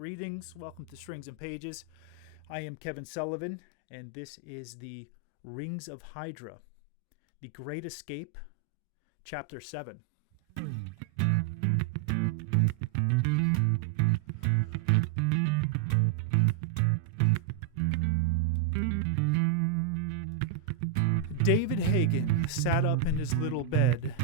Greetings, welcome to Strings and Pages. I am Kevin Sullivan, and this is the Rings of Hydra, The Great Escape, Chapter 7. David Hagen sat up in his little bed.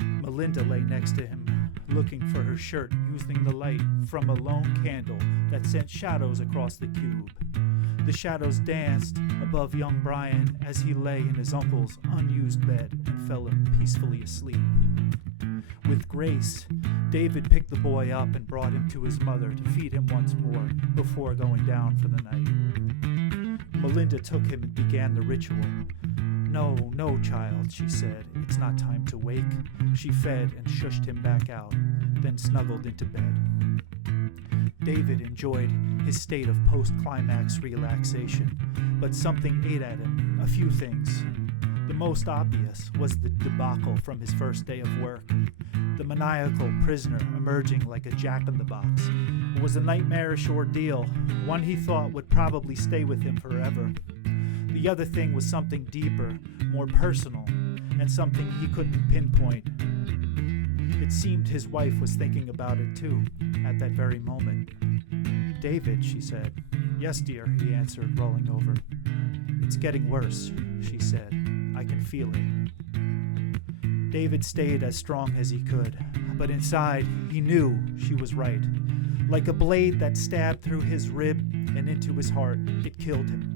Melinda lay next to him, looking for her shirt using the light from a lone candle that sent shadows across the cube. The shadows danced above young Brian as he lay in his uncle's unused bed and fell peacefully asleep. With grace, David picked the boy up and brought him to his mother to feed him once more before going down for the night. Melinda took him and began the ritual. No, child, she said. It's not time to wake. She fed and shushed him back out, then snuggled into bed. David enjoyed his state of post-climax relaxation, but something ate at him, a few things. The most obvious was the debacle from his first day of work. The maniacal prisoner emerging like a jack-in-the-box. It was a nightmarish ordeal, one he thought would probably stay with him forever. The other thing was something deeper, more personal, and something he couldn't pinpoint. It seemed his wife was thinking about it too, at that very moment. "David," she said. "Yes, dear," he answered, rolling over. "It's getting worse," she said. "I can feel it." David stayed as strong as he could, but inside he knew she was right. Like a blade that stabbed through his rib and into his heart, it killed him.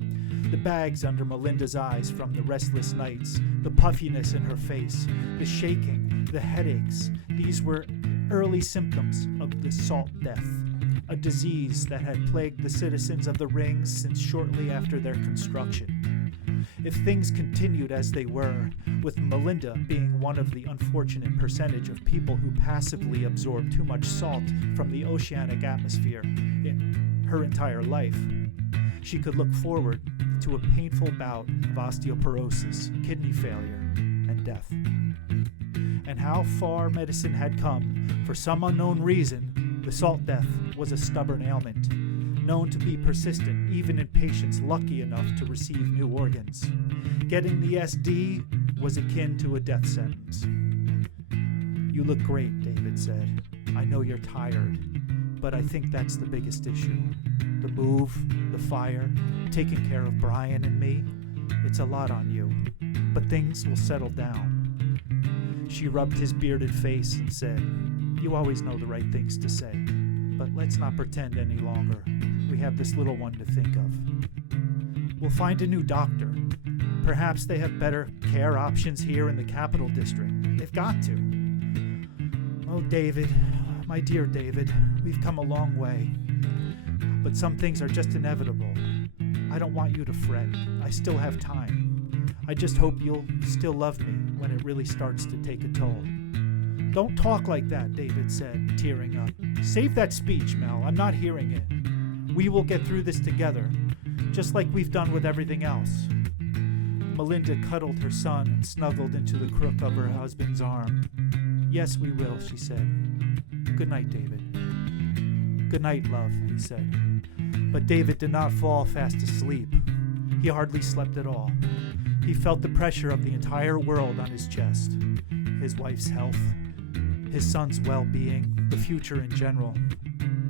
The bags under Melinda's eyes from the restless nights, the puffiness in her face, the shaking, the headaches, these were early symptoms of the salt death, a disease that had plagued the citizens of the rings since shortly after their construction. If things continued as they were, with Melinda being one of the unfortunate percentage of people who passively absorb too much salt from the oceanic atmosphere in her entire life, she could look forward to a painful bout of osteoporosis, kidney failure, and death. And how far medicine had come, for some unknown reason, the salt death was a stubborn ailment, known to be persistent even in patients lucky enough to receive new organs. Getting the SD was akin to a death sentence. "You look great," David said. "I know you're tired, but I think that's the biggest issue. The move, the fire, taking care of Brian and me, it's a lot on you, but things will settle down." She rubbed his bearded face and said, "You always know the right things to say, but let's not pretend any longer. We have this little one to think of. We'll find a new doctor. Perhaps they have better care options here in the Capital District. They've got to. Oh, David, my dear David, we've come a long way. But some things are just inevitable. I don't want you to fret. I still have time. I just hope you'll still love me when it really starts to take a toll." "Don't talk like that," David said, tearing up. "Save that speech, Mel. I'm not hearing it. We will get through this together, just like we've done with everything else." Melinda cuddled her son and snuggled into the crook of her husband's arm. "Yes, we will," she said. "Good night, David." "Good night, love," he said. But David did not fall fast asleep. He hardly slept at all. He felt the pressure of the entire world on his chest. His wife's health, his son's well-being, the future in general.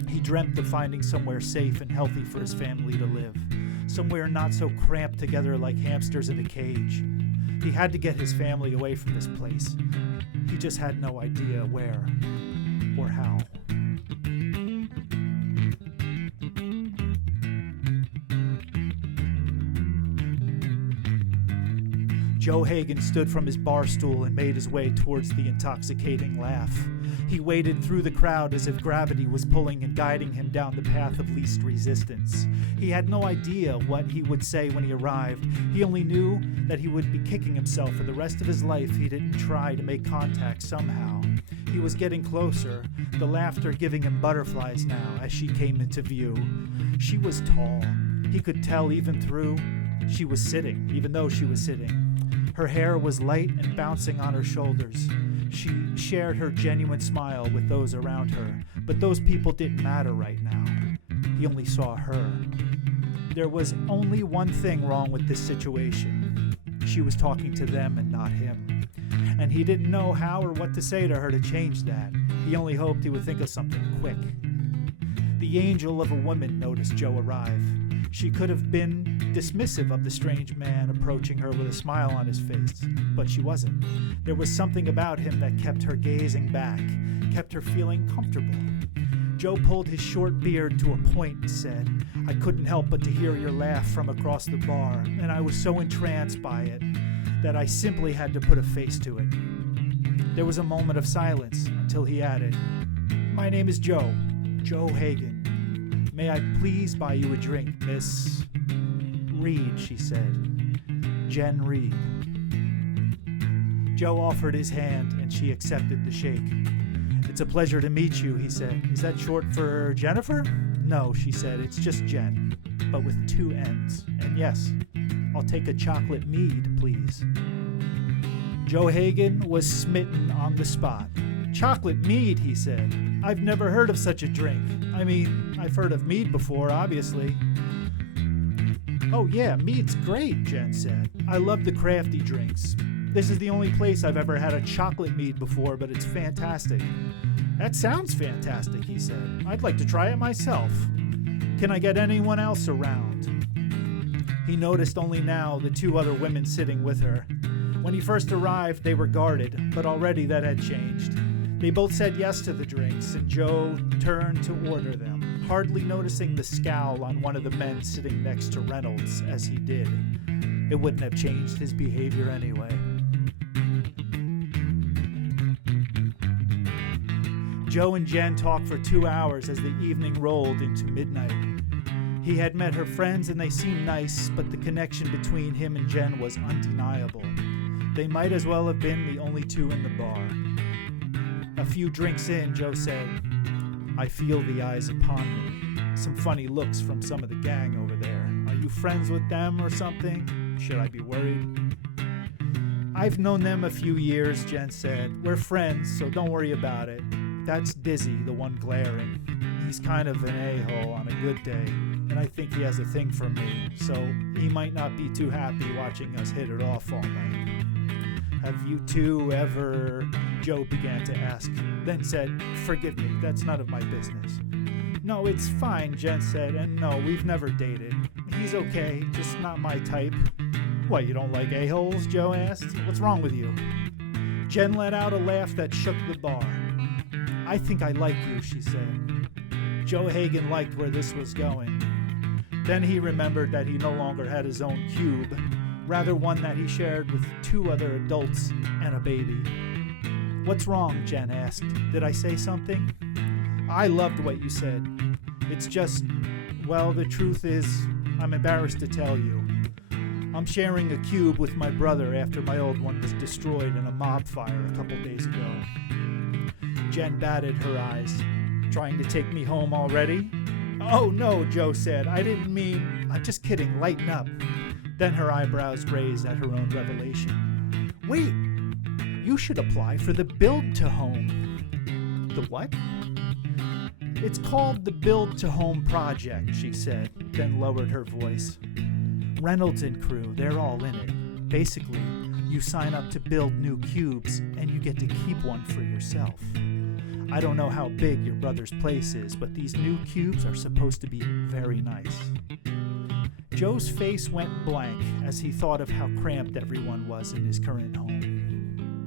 He dreamt of finding somewhere safe and healthy for his family to live, somewhere not so cramped together like hamsters in a cage. He had to get his family away from this place. He just had no idea where or how. Joe Hagen stood from his bar stool and made his way towards the intoxicating laugh. He waded through the crowd as if gravity was pulling and guiding him down the path of least resistance. He had no idea what he would say when he arrived. He only knew that he would be kicking himself for the rest of his life if he didn't try to make contact somehow. He was getting closer, the laughter giving him butterflies now as she came into view. She was tall. He could tell even though she was sitting. Her hair was light and bouncing on her shoulders. She shared her genuine smile with those around her, but those people didn't matter right now. He only saw her. There was only one thing wrong with this situation. She was talking to them and not him. And he didn't know how or what to say to her to change that. He only hoped he would think of something quick. The angel of a woman noticed Joe arrive. She could have been dismissive of the strange man approaching her with a smile on his face, but she wasn't. There was something about him that kept her gazing back, kept her feeling comfortable. Joe pulled his short beard to a point and said, "I couldn't help but to hear your laugh from across the bar, and I was so entranced by it that I simply had to put a face to it." There was a moment of silence until he added, "My name is Joe Hagen. May I please buy you a drink, Miss Reed," she said. "Jen Reed." Joe offered his hand and she accepted the shake. "It's a pleasure to meet you," he said. "Is that short for Jennifer?" "No," she said, "it's just Jen, but with 2 N's. And yes, I'll take a chocolate mead, please." Joe Hagen was smitten on the spot. "Chocolate mead," he said. "I've never heard of such a drink. I mean, I've heard of mead before, obviously." "Oh yeah, mead's great," Jen said. "I love the crafty drinks. This is the only place I've ever had a chocolate mead before, but it's fantastic." "That sounds fantastic," he said. "I'd like to try it myself. Can I get anyone else around?" He noticed only now the 2 other women sitting with her. When he first arrived, they were guarded, but already that had changed. They both said yes to the drinks, and Joe turned to order them, hardly noticing the scowl on one of the men sitting next to Reynolds as he did. It wouldn't have changed his behavior anyway. Joe and Jen talked for 2 hours as the evening rolled into midnight. He had met her friends and they seemed nice, but the connection between him and Jen was undeniable. They might as well have been the only 2 in the bar. A few drinks in, Joe said, "I feel the eyes upon me. Some funny looks from some of the gang over there. Are you friends with them or something? Should I be worried?" "I've known them a few years," Jen said. "We're friends, so don't worry about it. That's Dizzy, the one glaring. He's kind of an a-hole on a good day, and I think he has a thing for me, so he might not be too happy watching us hit it off all night." "Have you 2 ever," Joe began to ask, then said, "Forgive me, that's none of my business." "No, it's fine," Jen said, "and no, we've never dated. He's okay, just not my type." "What, you don't like a-holes?" Joe asked. "What's wrong with you?" Jen let out a laugh that shook the bar. "I think I like you," she said. Joe Hagen liked where this was going. Then he remembered that he no longer had his own cube, rather one that he shared with 2 other adults and a baby. "What's wrong?" Jen asked. "Did I say something?" "I loved what you said. It's just, well, the truth is, I'm embarrassed to tell you. I'm sharing a cube with my brother after my old one was destroyed in a mob fire a couple days ago." Jen batted her eyes. "Trying to take me home already?" "Oh no," Joe said. "I didn't mean, I'm just kidding, lighten up." Then her eyebrows raised at her own revelation. "Wait, you should apply for the Build to Home." "The what?" "It's called the Build to Home Project," she said, then lowered her voice. "Reynolds and crew, they're all in it. Basically, you sign up to build new cubes and you get to keep one for yourself. I don't know how big your brother's place is, but these new cubes are supposed to be very nice." Joe's face went blank as he thought of how cramped everyone was in his current home.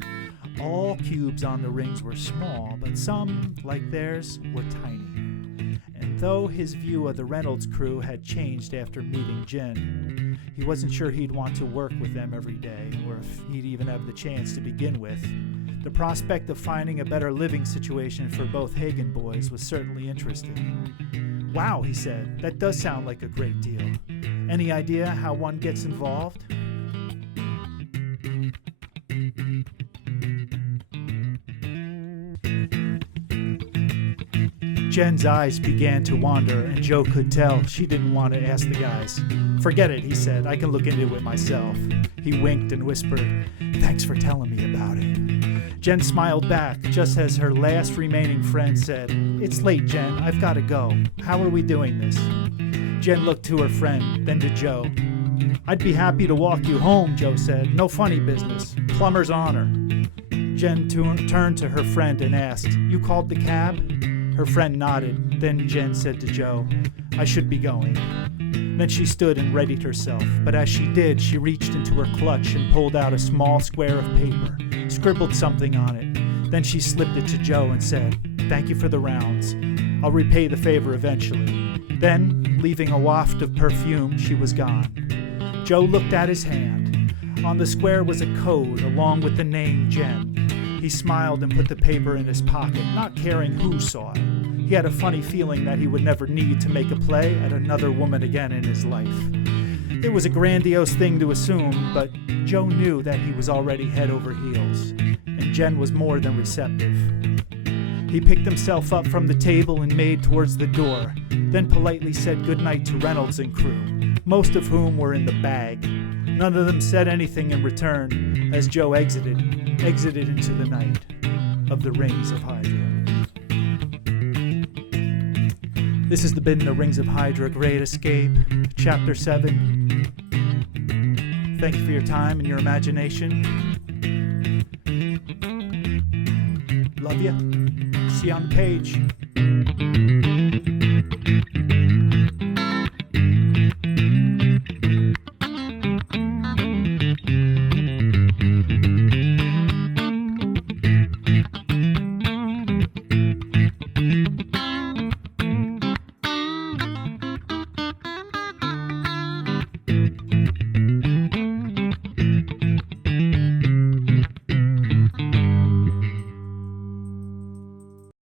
All cubes on the rings were small, but some, like theirs, were tiny. And though his view of the Reynolds crew had changed after meeting Jen, he wasn't sure he'd want to work with them every day, or if he'd even have the chance to begin with. The prospect of finding a better living situation for both Hagen boys was certainly interesting. "Wow," he said, "that does sound like a great deal. Any idea how one gets involved?" Jen's eyes began to wander, and Joe could tell she didn't want to ask the guys. "Forget it," he said. "I can look into it myself." He winked and whispered, "Thanks for telling me about it." Jen smiled back just as her last remaining friend said, "It's late, Jen. I've got to go. How are we doing this?" Jen looked to her friend, then to Joe. "I'd be happy to walk you home," Joe said. "No funny business. Plumber's honor." Jen turned to her friend and asked, "You called the cab?" Her friend nodded. Then Jen said to Joe, "I should be going." Then she stood and readied herself, but as she did, she reached into her clutch and pulled out a small square of paper, scribbled something on it. Then she slipped it to Joe and said, "Thank you for the rounds. I'll repay the favor eventually." Then, leaving a waft of perfume, she was gone. Joe looked at his hand. On the square was a code along with the name Jen. He smiled and put the paper in his pocket, not caring who saw it. He had a funny feeling that he would never need to make a play at another woman again in his life. It was a grandiose thing to assume, but Joe knew that he was already head over heels, and Jen was more than receptive. He picked himself up from the table and made towards the door, then politely said goodnight to Reynolds and crew, most of whom were in the bag. None of them said anything in return as Joe exited into the night of the Rings of Hydra. This has been the Rings of Hydra Great Escape, Chapter 7. Thank you for your time and your imagination. Love ya. See you on the page.